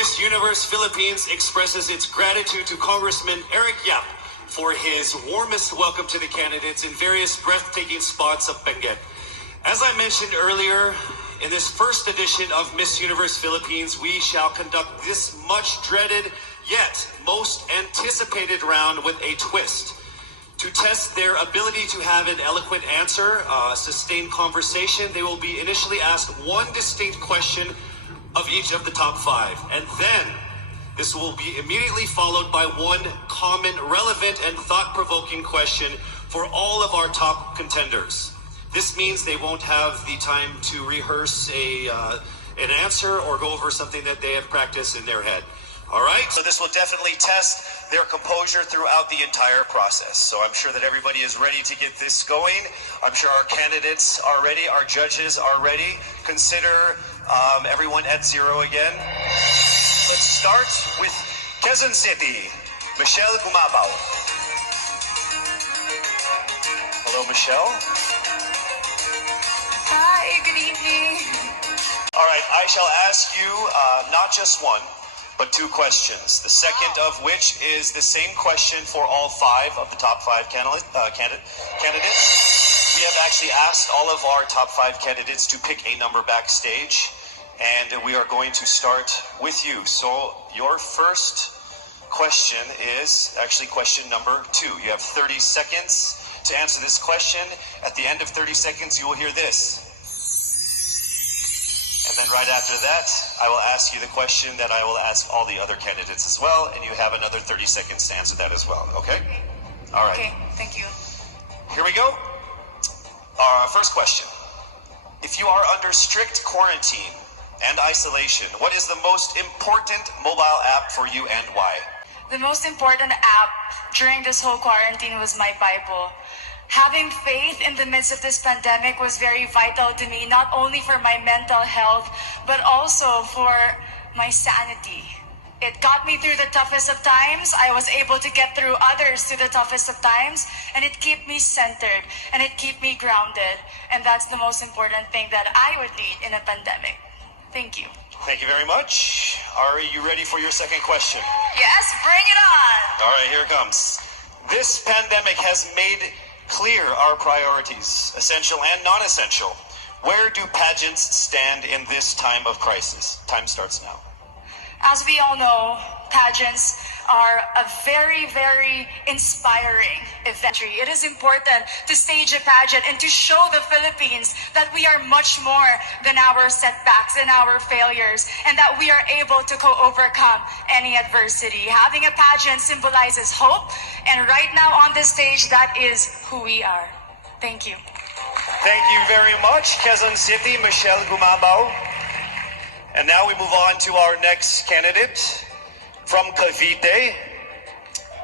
Miss Universe Philippines expresses its gratitude to Congressman Eric Yap for his warmest welcome to the candidates in various breathtaking spots of Benguet. As I mentioned earlier, in this first edition of Miss Universe Philippines, we shall conduct this much dreaded yet most anticipated round with a twist. To test their ability to have an eloquent answer, sustained conversation, they will be initially asked one distinct question of each of the top five. And then this will be immediately followed by one common, relevant, and thought-provoking question for all of our top contenders. This means they won't have the time to rehearse an answer or go over something that they have practiced in their head. All right? So this will definitely test their composure throughout the entire process. So I'm sure that everybody is ready to get this going. I'm sure our candidates are ready. Our judges are ready. Consider everyone at zero again. Let's start with Quezon City, Michelle Gumabaw. Hello, Michelle. Hi, good evening. All right, I shall ask you not just one, but two questions. The second of which is the same question for all five of the top five candidates. We have actually asked all of our top five candidates to pick a number backstage, and we are going to start with you. So your first question is actually question number 2. You have 30 seconds to answer this question. At the end of 30 seconds, you will hear this. And then right after that, I will ask you the question that I will ask all the other candidates as well, and you have another 30 seconds to answer that as well, okay? All right. Okay, thank you. Here we go. Our first question. If you are under strict quarantine and isolation, what is the most important mobile app for you and why? The most important app during this whole quarantine was my Bible. Having faith in the midst of this pandemic was very vital to me, not only for my mental health, but also for my sanity. It got me through the toughest of times. I was able to get through others to the toughest of times, and it kept me centered, and it kept me grounded. And that's the most important thing that I would need in a pandemic. Thank you. Thank you very much. Are you ready for your second question? Yes, bring it on. All right, here it comes. This pandemic has made clear our priorities, essential and non-essential. Where do pageants stand in this time of crisis? Time starts now. As we all know, pageants are a very, very inspiring event. It is important to stage a pageant and to show the Philippines that we are much more than our setbacks and our failures, and that we are able to overcome any adversity. Having a pageant symbolizes hope, and right now on this stage, that is who we are. Thank you. Thank you very much, Quezon City, Michelle Gumabaw. And now we move on to our next candidate from Cavite,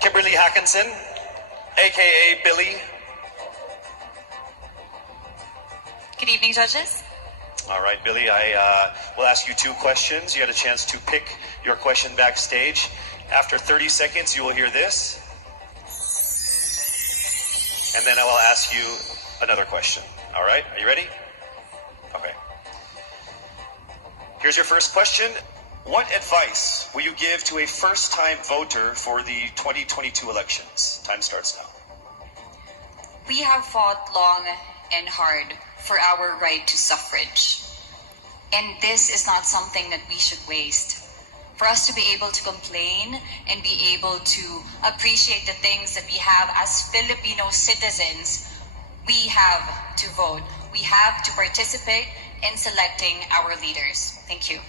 Kimberly Hackinson, aka Billy. Good evening, judges. All right, Billy, I will ask you two questions. You had a chance to pick your question backstage. After 30 seconds, you will hear this. And then I will ask you another question. All right, are you ready? Okay. Here's your first question. What advice will you give to a first-time voter for the 2022 elections? Time starts now. We have fought long and hard for our right to suffrage. And this is not something that we should waste. For us to be able to complain and be able to appreciate the things that we have as Filipino citizens, we have to vote. We have to participate in selecting our leaders. Thank you.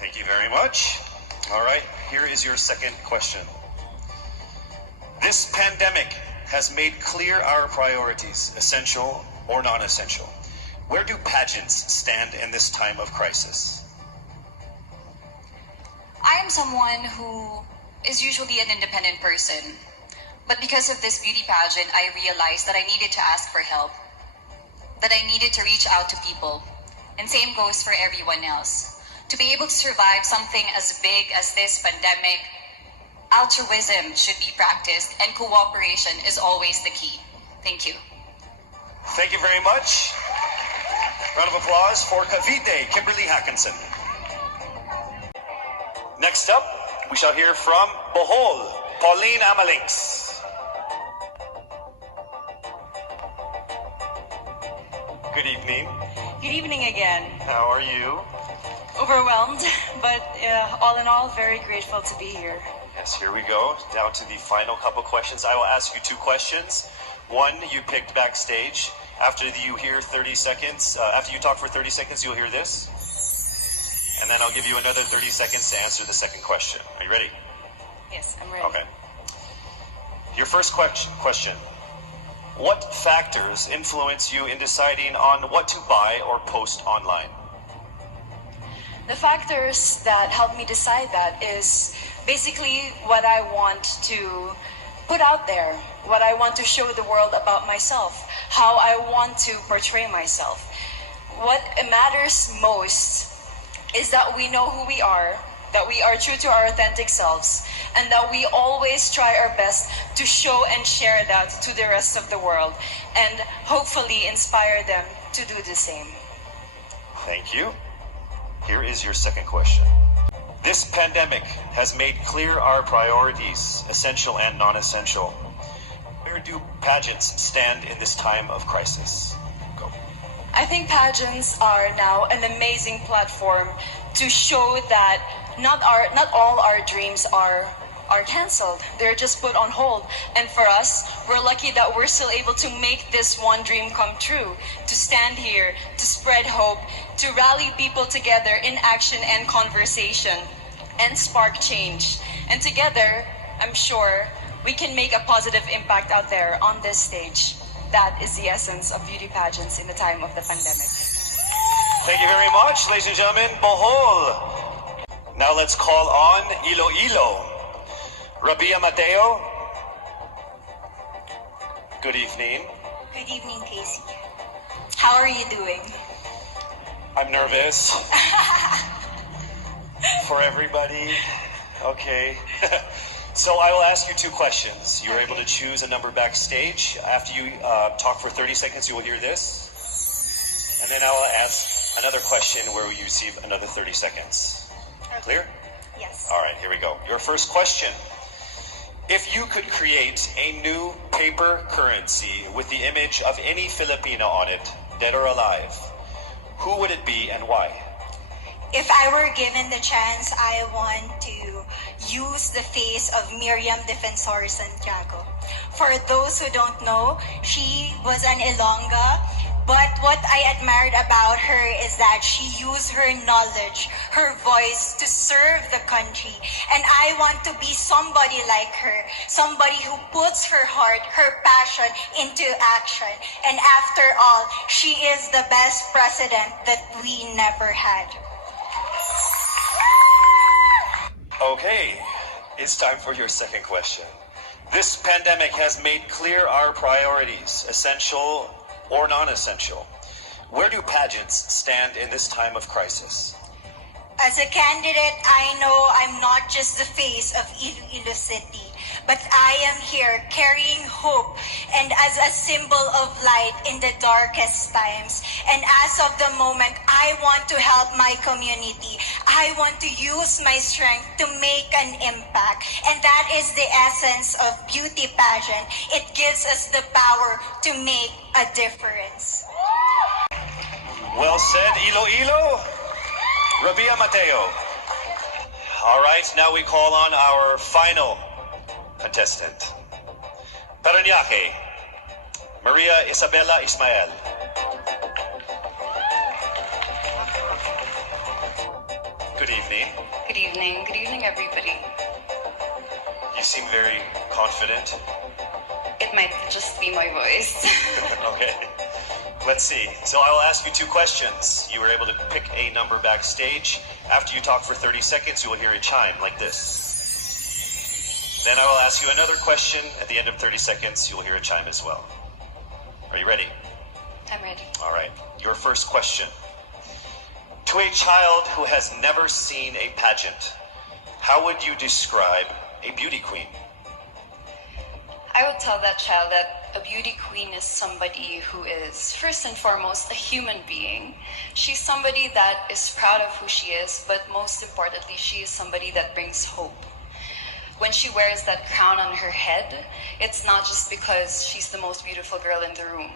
Thank you very much. All right, here is your second question. This pandemic has made clear our priorities, essential or non-essential. Where do pageants stand in this time of crisis? I am someone who is usually an independent person. But because of this beauty pageant, I realized that I needed to ask for help, that I needed to reach out to people. And same goes for everyone else. To be able to survive something as big as this pandemic, altruism should be practiced and cooperation is always the key. Thank you. Thank you very much. Round of applause for Cavite, Kimberly Hackinson. Next up, we shall hear from Bohol, Pauline Amalings. Good evening. Good evening again. How are you? Overwhelmed, but all in all, very grateful to be here. Yes, here we go. Down to the final couple questions. I will ask you two questions. One, you picked backstage. After you hear 30 seconds, after you talk for 30 seconds, you'll hear this. And then I'll give you another 30 seconds to answer the second question. Are you ready? Yes, I'm ready. Okay. Your first question. What factors influence you in deciding on what to buy or post online? The factors that help me decide that is basically what I want to put out there, what I want to show the world about myself, how I want to portray myself. What matters most is that we know who we are, that we are true to our authentic selves, and that we always try our best to show and share that to the rest of the world, and hopefully inspire them to do the same. Thank you. Here is your second question. This pandemic has made clear our priorities, essential and non-essential. Where do pageants stand in this time of crisis? Go. I think pageants are now an amazing platform to show that not all our dreams are canceled. They're just put on hold. And for us, we're lucky that we're still able to make this one dream come true, to stand here, to spread hope, to rally people together in action and conversation, and spark change. And together, I'm sure we can make a positive impact out there on this stage. That is the essence of beauty pageants in the time of the pandemic. Thank you very much, ladies and gentlemen. Bohol. Now let's call on Iloilo. Rabia Mateo. Good evening. Good evening, Casey. How are you doing? I'm nervous. For everybody. Okay. So I will ask you two questions. You're able to choose a number backstage. After you talk for 30 seconds, you will hear this. And then I will ask another question where you receive another 30 seconds. Clear? Yes. All right, here we go. Your first question. If you could create a new paper currency with the image of any Filipino on it, dead or alive, who would it be and why? If I were given the chance, I want to use the face of Miriam Defensor Santiago. For those who don't know, she was an Ilongga, but what I admired about her is that she used her knowledge, her voice to serve the country. And I want to be somebody like her, somebody who puts her heart, her passion into action. And after all, she is the best president that we never had. Okay, it's time for your second question. This pandemic has made clear our priorities, essential or non-essential. Where do pageants stand in this time of crisis? As a candidate, I know I'm not just the face of Iloilo City, but I am here carrying hope and as a symbol of light in the darkest times. And as of the moment, I want to help my community. I want to use my strength to make an impact. And that is the essence of beauty pageant. It gives us the power to make a difference. Well said, Iloilo. Rabia Mateo. All right, now we call on our final contestant. Paranaque, Maria Isabella Ismael. Good evening. Good evening. Good evening, everybody. You seem very confident. It might just be my voice. Okay. Let's see. So I will ask you two questions. You were able to pick a number backstage. After you talk for 30 seconds, you will hear a chime like this. Then I will ask you another question. At the end of 30 seconds, you will hear a chime as well. Are you ready? I'm ready. All right. Your first question. To a child who has never seen a pageant, how would you describe a beauty queen? I would tell that child that a beauty queen is somebody who is first and foremost a human being. She's somebody that is proud of who she is, but most importantly, she is somebody that brings hope. When she wears that crown on her head, it's not just because she's the most beautiful girl in the room,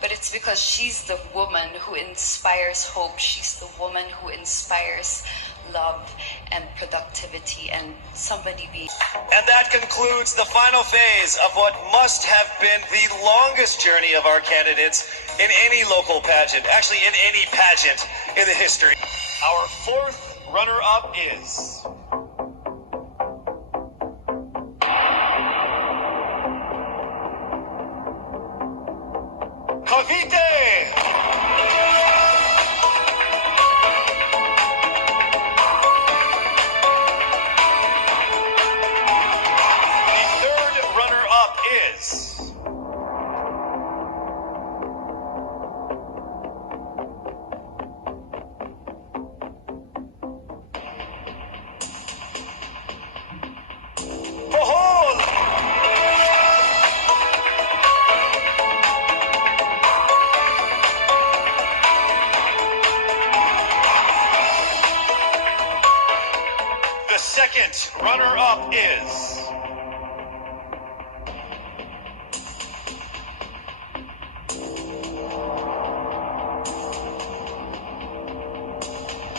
but it's because she's the woman who inspires hope. She's the woman who inspires love and productivity and somebody being. And that concludes the final phase of what must have been the longest journey of our candidates in any local pageant, actually in any pageant in the history. Our fourth runner-up is... Cavite! Is Bohol. The second runner-up is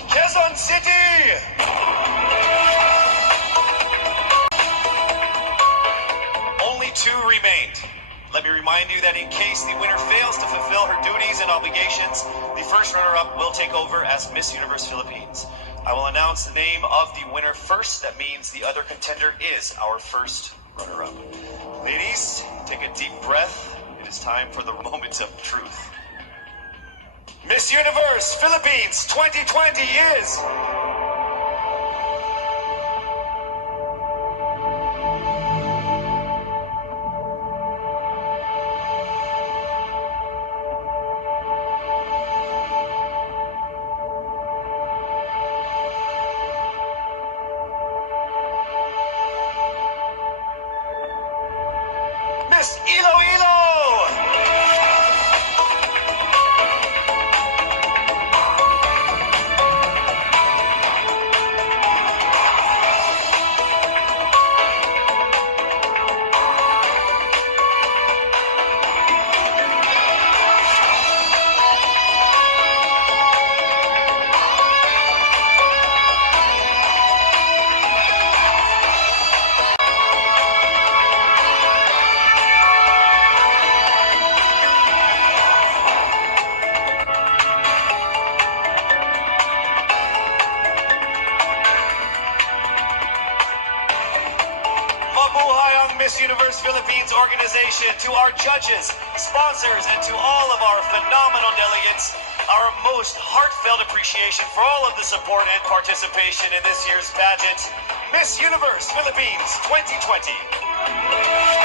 Quezon City! Only two remained. Let me remind you that in case the winner fails to fulfill her duties and obligations, the first runner-up will take over as Miss Universe Philippines. I will announce the name of the winner first. That means the other contender is our first runner-up. Ladies, take a deep breath. It is time for the moment of truth. Miss Universe Philippines 2020 is... Miss Iloilo! Miss Universe Philippines organization, to our judges, sponsors, and to all of our phenomenal delegates, our most heartfelt appreciation for all of the support and participation in this year's pageant, Miss Universe Philippines 2020.